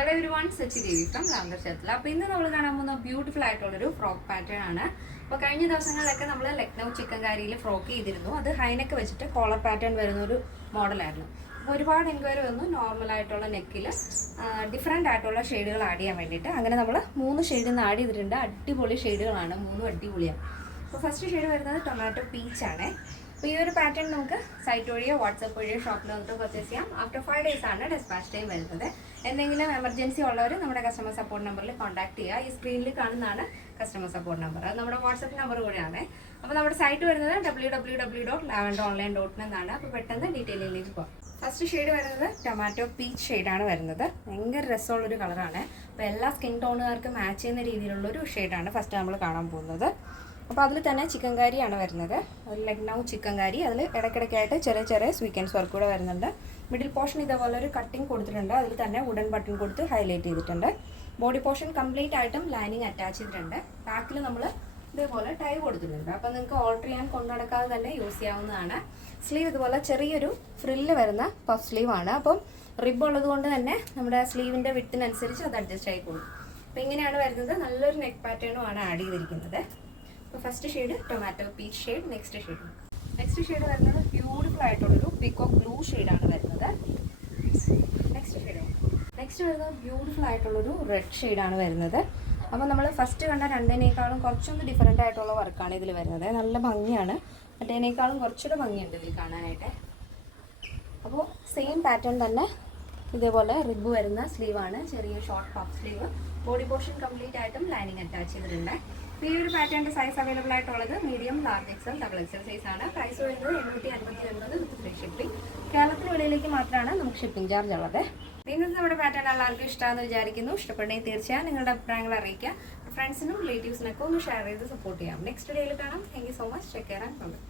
Hello everyone, Sachi Devi from ലാംഗർ ഷർട്ടിൽ. അപ്പോൾ ഇന്ന് നമ്മൾ കാണാൻ പോകുന്ന ബ്യൂട്ടിഫുൾ ആയിട്ടുള്ളൊരു ഫ്രോക്ക് പാറ്റേൺ ആണ്. അപ്പോൾ കഴിഞ്ഞ ദിവസങ്ങളിലൊക്കെ നമ്മൾ ലക്നൗ ചിക്കൻ കാരിയിൽ ഫ്രോക്ക് ചെയ്തിരുന്നു. അത് ഹൈനെക്ക് വെച്ചിട്ട് കോളർ പാറ്റേൺ വരുന്ന ഒരു മോഡലായിരുന്നു. അപ്പോൾ ഒരുപാട് എൻക്വയറി വന്നു നോർമൽ ആയിട്ടുള്ള നെക്കിൽ ഡിഫറെൻ്റ് ആയിട്ടുള്ള ഷെയ്ഡുകൾ ആഡ് ചെയ്യാൻ വേണ്ടിയിട്ട്. അങ്ങനെ നമ്മൾ 3 ഷെയ്ഡിൽ നിന്ന് ആഡ് ചെയ്തിട്ടുണ്ട്. അടിപൊളി ഷെയ്ഡുകളാണ്, 3 അടിപൊളിയാണ്. അപ്പോൾ ഫസ്റ്റ് ഷെയ്ഡ് വരുന്നത് ടൊമാറ്റോ പീച്ച് ആണ്. അപ്പോൾ ഈ ഒരു പാറ്റേൺ നമുക്ക് സൈറ്റ് വഴിയോ വാട്സപ്പ് വഴിയോ ഷോപ്പിൽ വന്നിട്ട് പർച്ചേസ് ചെയ്യാം. ആഫ്റ്റർ 5 days ആണ് ഡെസ്പാച്ച് ടൈം വരുന്നത്. എന്തെങ്കിലും എമർജൻസി ഉള്ളവർ നമ്മുടെ കസ്റ്റമർ സപ്പോർട്ട് നമ്പറിൽ കോൺടാക്ട് ചെയ്യുക. ഈ സ്ക്രീനിൽ കാണുന്നതാണ് കസ്റ്റമർ സപ്പോർട്ട് നമ്പർ. അത് നമ്മുടെ വാട്സപ്പ് നമ്പർ കൂടെയാണ്. അപ്പോൾ നമ്മുടെ സൈറ്റ് വരുന്നത് www.lavender.online.in എന്നാണ്. അപ്പോൾ പെട്ടെന്ന് ഡീറ്റെയിലിലേക്ക് പോകാം. ഫസ്റ്റ് ഷെയ്ഡ് വരുന്നത് ടൊമാറ്റോ പീച്ച് ഷെയ്ഡാണ് വരുന്നത്. ഭയങ്കര രസമുള്ളൊരു കളറാണ്. അപ്പോൾ എല്ലാ സ്കിൻ ടോണുകാർക്ക് മാച്ച് ചെയ്യുന്ന രീതിയിലുള്ളൊരു ഷെയ്ഡാണ് ഫസ്റ്റ് നമ്മൾ കാണാൻ പോകുന്നത്. അപ്പോൾ അതിൽ തന്നെ ചിക്കൻ കാരിയാണ് വരുന്നത്. ലക്നൗ ചിക്കൻ കാരി. അതിൽ ഇടയ്ക്കിടയ്ക്കായിട്ട് ചെറിയ ചെറിയ സ്വീക്കൻസ് വർക്ക് കൂടെ വരുന്നുണ്ട്. മിഡിൽ പോർഷൻ ഇതേപോലെ ഒരു കട്ടിങ് കൊടുത്തിട്ടുണ്ട്. അതിൽ തന്നെ വുഡൻ ബട്ടൺ കൊടുത്ത് ഹൈലൈറ്റ് ചെയ്തിട്ടുണ്ട്. ബോഡി പോർഷൻ കംപ്ലീറ്റ് ആയിട്ടും ലൈനിങ് അറ്റാച്ച് ചെയ്തിട്ടുണ്ട്. ബാക്കിൽ നമ്മൾ ഇതേപോലെ ടൈ കൊടുത്തിട്ടുണ്ട്. അപ്പോൾ നിങ്ങൾക്ക് ഓൾട്ടർ ചെയ്യാൻ കൊണ്ടു നടക്കാതെ തന്നെ യൂസ് ചെയ്യാവുന്നതാണ്. സ്ലീവ് ഇതുപോലെ ചെറിയൊരു ഫ്രില്ല് വരുന്ന പഫ് സ്ലീവ് ആണ്. അപ്പം റിബ് ഉള്ളത് കൊണ്ട് തന്നെ നമ്മുടെ സ്ലീവിൻ്റെ വിട്ടിനനുസരിച്ച് അത് അഡ്ജസ്റ്റ് ആയിക്കോളും. അപ്പോൾ ഇങ്ങനെയാണ് വരുന്നത്. നല്ലൊരു നെക്ക് പാറ്റേണും ആണ് ആഡ് ചെയ്തിരിക്കുന്നത്. അപ്പോൾ first shade tomato peach shade. Next shade വരുന്നത് ബ്യൂട്ടിഫുൾ ആയിട്ടുള്ളൊരു പീകോക്ക് ബ്ലൂ ഷെയ്ഡാണ് വരുന്നത്. നെക്സ്റ്റ് വരുന്നത് ബ്യൂട്ടിഫുൾ ആയിട്ടുള്ളൊരു റെഡ് ഷെയ്ഡാണ് വരുന്നത്. അപ്പോൾ നമ്മൾ ഫസ്റ്റ് കണ്ട രണ്ടിനേക്കാളും കുറച്ചൊന്ന് ഡിഫറെൻ്റ് ആയിട്ടുള്ള വർക്കാണ് ഇതിൽ വരുന്നത്. നല്ല ഭംഗിയാണ്. മറ്റേനേക്കാളും കുറച്ചുകൂടെ ഭംഗിയുണ്ട് ഇതിൽ കാണാനായിട്ട്. അപ്പോൾ സെയിം പാറ്റേൺ തന്നെ ഇതേപോലെ റിബ് വരുന്ന സ്ലീവാണ്. ചെറിയ short puff sleeve. Body portion complete ആയിട്ടും ലൈനിങ് അറ്റാച്ച് ചെയ്തിട്ടുണ്ട്. ഈ ഒരു പാറ്റേണിൻ്റെ സൈസ് അവൈലബിൾ ആയിട്ടുള്ളത് medium, large XL, double XL സൈസാണ്. പ്രൈസ് വരുന്നത് 759 വിത്ത് ഫ്രീ ഷിപ്പിംഗ്. കേരളത്തിന് വെളിയിലേക്ക് മാത്രമാണ് നമുക്ക് ഷിപ്പിംഗ് ചാർജ് ഉള്ളത്. ഇന്നത്തെ നമ്മുടെ പാറ്റേൺ എല്ലാവർക്കും ഇഷ്ടമാണെന്ന് വിചാരിക്കുന്നു. ഇഷ്ടപ്പെടുന്നെങ്കിൽ തീർച്ചയായും നിങ്ങളുടെ അഭിപ്രായങ്ങൾ അറിയിക്കുക. ഫ്രണ്ട്സിനും റിലേറ്റീവ്സിനൊക്കെ ഒന്ന് ഷെയർ ചെയ്ത് സപ്പോർട്ട് ചെയ്യാം. നെക്സ്റ്റ് ഡേയിൽ കാണാം. Thank you so much. Take care and by.